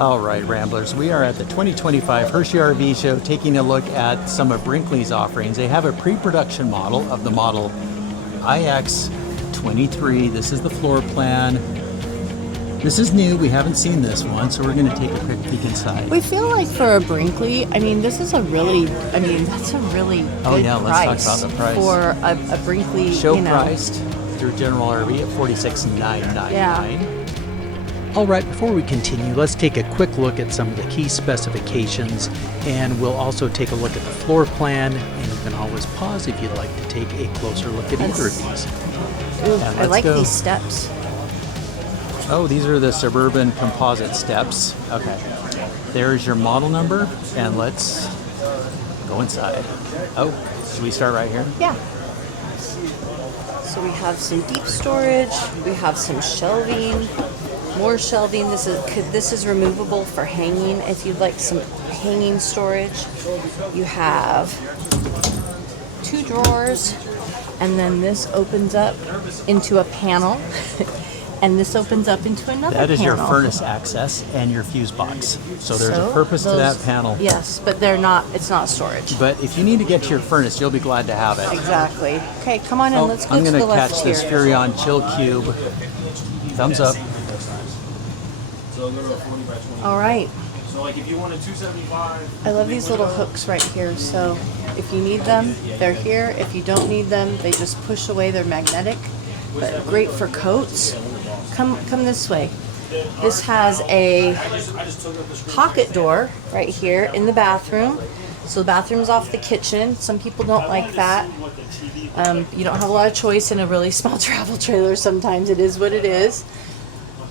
All right, Ramblers, we are at the 2025 Hershey RV Show taking a look at some of Brinkley's offerings. They have a pre-production model of the Model Ix 23. This is the floor plan. This is new. We haven't seen this one, so we're going to take a quick peek inside. We feel like for a Brinkley, I mean, this is a really, that's a really good let's talk about the price. For a Brinkley, Show priced through General RV at $46,999. Yeah. All right, before we continue, let's take a quick look at some of the key specifications, and we'll also take a look at the floor plan, and you can always pause if you'd like to take a closer look at either of these. Ooh, I like these steps. Oh, these are the Suburban composite steps. Okay. There's your model number, and let's go inside. Oh, should we start right here? Yeah. So we have some deep storage, we have some shelving, more shelving. This is removable for hanging if you'd like some hanging storage. You have 2 drawers, and then this opens up into a panel. And this opens up into another panel. That is your furnace access and your fuse box. So there's a purpose to that panel. Yes, but it's not storage. But if you need to get to your furnace, you'll be glad to have it. Exactly. Okay, come on in. Let's go to the left here. I'm going to catch this Furrion Chill Cube. Thumbs up. All right. So like if you want a 275. I love these little hooks right here. So if you need them, they're here. If you don't need them, they just push away. They're magnetic, but great for coats. Come this way. This has a pocket door right here in the bathroom. So the bathroom's off the kitchen. Some people don't like that. You don't have a lot of choice in a really small travel trailer. Sometimes it is what it is.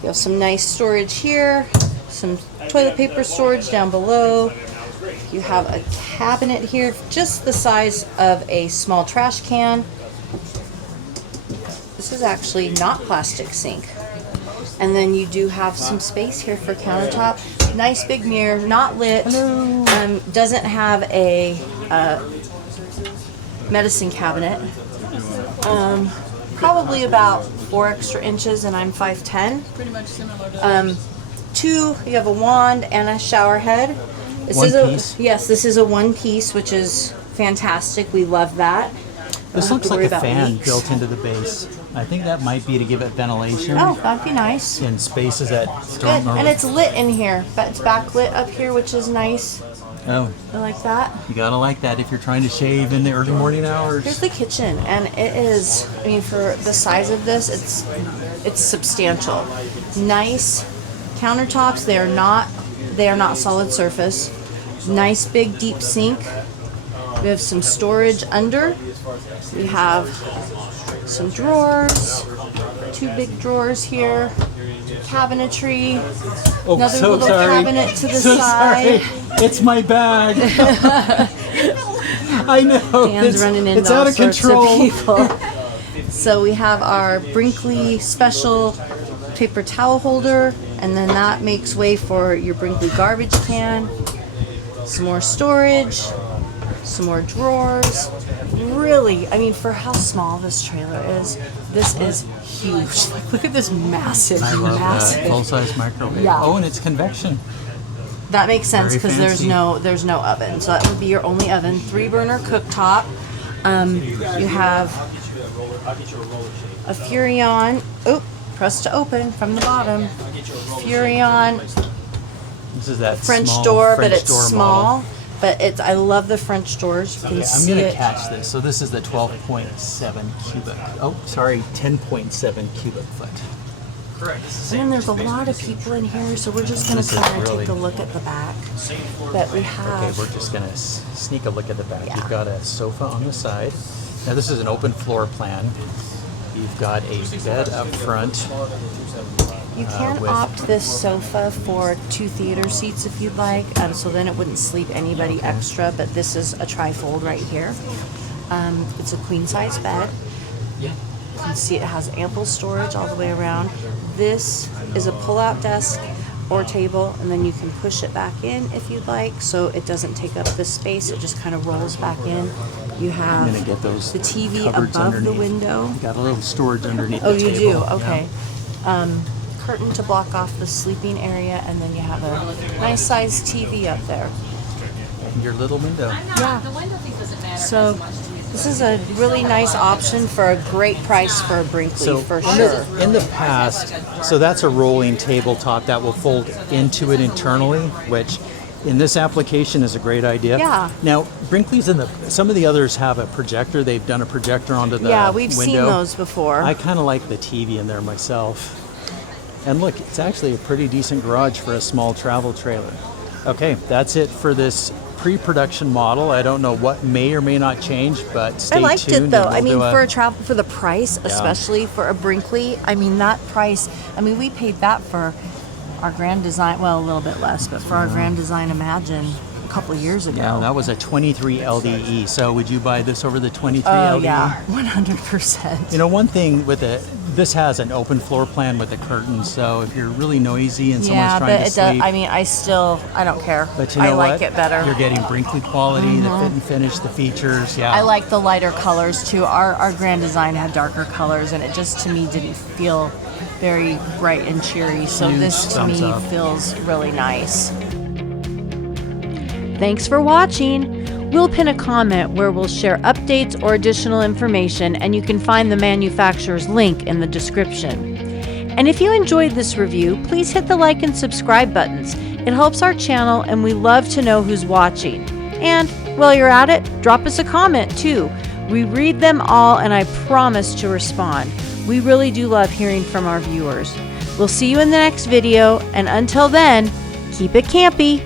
You have some nice storage here, some toilet paper storage down below. You have a cabinet here, just the size of a small trash can. This is actually not plastic sink. And then you do have some space here for countertop. Nice big mirror, not lit. Doesn't have a medicine cabinet. Probably about 4 extra inches, and I'm 5'10". Pretty much similar to 2, you have a wand and a shower head. Yes, this is a one piece, which is fantastic. We love that. This looks like a fan built into the base. I think that might be to give it ventilation. Oh, that'd be nice. In spaces that Good, don't normally. and it's lit in here, but it's backlit up here, which is nice. Oh, I like that. you gotta like that if you're trying to shave in the early morning hours. Here's the kitchen, and it is, I mean, for the size of this, it's substantial. Nice countertops. They are not solid surface. Nice big deep sink. We have some storage under. We have some drawers, 2 big drawers here, cabinetry, another little cabinet to the side. Sorry. It's my bag. I know. Dan's running into it's out all of sorts control. of people. So we have our Brinkley special paper towel holder, and then that makes way for your Brinkley garbage can. Some more storage, some more drawers. Really, I mean, for how small this trailer is, this is huge. Like, look at this massive, I love massive. that full-size microwave. Yeah. Oh, and it's convection. That makes sense because Very there's no oven, so that would be your only oven. 3-burner cooktop. You have a Furrion. Oh, press to open from the bottom. Furrion This is that French small door, French but it's door small. model. But I love the French doors. You can Okay, I'm see going to it. catch this. So this is the 12.7 cubic. Oh, sorry, 10.7 cubic foot. Correct. And then there's a lot of people in here, so we're just going to kind of take a look at the back. But we have. Okay, we're just going to sneak a look at the back. Yeah. You've got a sofa on the side. Now this is an open floor plan. You've got a bed up front. You can opt this sofa for 2 theater seats if you'd like, so then it wouldn't sleep anybody extra, but this is a trifold right here. It's a queen size bed. You can see it has ample storage all the way around. This is a pull-out desk or table, and then you can push it back in if you'd like, so it doesn't take up the space, it just kind of rolls back in. You have I'm gonna get those the TV cupboards above underneath. the window. You got a little storage underneath Oh, the you table. do? Okay. curtain to block off the sleeping area, and then you have a nice sized TV up there. And your little window. Yeah. So this is a really nice option for a great price for a Brinkley, for sure. In the past, so that's a rolling tabletop that will fold into it internally, which in this application is a great idea. Yeah. Now, Brinkley's some of the others have a projector. They've done a projector onto the Yeah, we've window. seen those before. I kind of like the TV in there myself. And look, it's actually a pretty decent garage for a small travel trailer. Okay, that's it for this pre-production model. I don't know what may or may not change, but stay tuned. I liked it and though. we'll I mean, do a- for a travel, for the price, especially for a Brinkley, I mean, that price, I mean, we paid that for our Grand Design, well, a little bit less, but for our Grand Design Imagine a couple of years ago. Yeah, that was a 23 LDE. So would you buy this over the 23 Oh, LDE? yeah, 100%. You know, one thing with this has an open floor plan with a curtain, so if you're really noisy and someone's Yeah, trying but to it sleep, does, I mean, I don't care. but you know I like what? it better. You're getting Brinkley quality, the fit and finish, the features. Yeah, I like the lighter colors too. Our Grand Design had darker colors, and it just to me didn't feel very bright and cheery. So Huge this to thumbs me up. feels really nice. Thanks for watching. We'll pin a comment where we'll share updates or additional information, and you can find the manufacturer's link in the description. And if you enjoyed this review, please hit the like and subscribe buttons. It helps our channel, and we love to know who's watching. And while you're at it, drop us a comment too. We read them all, and I promise to respond. We really do love hearing from our viewers. We'll see you in the next video, and until then, keep it campy.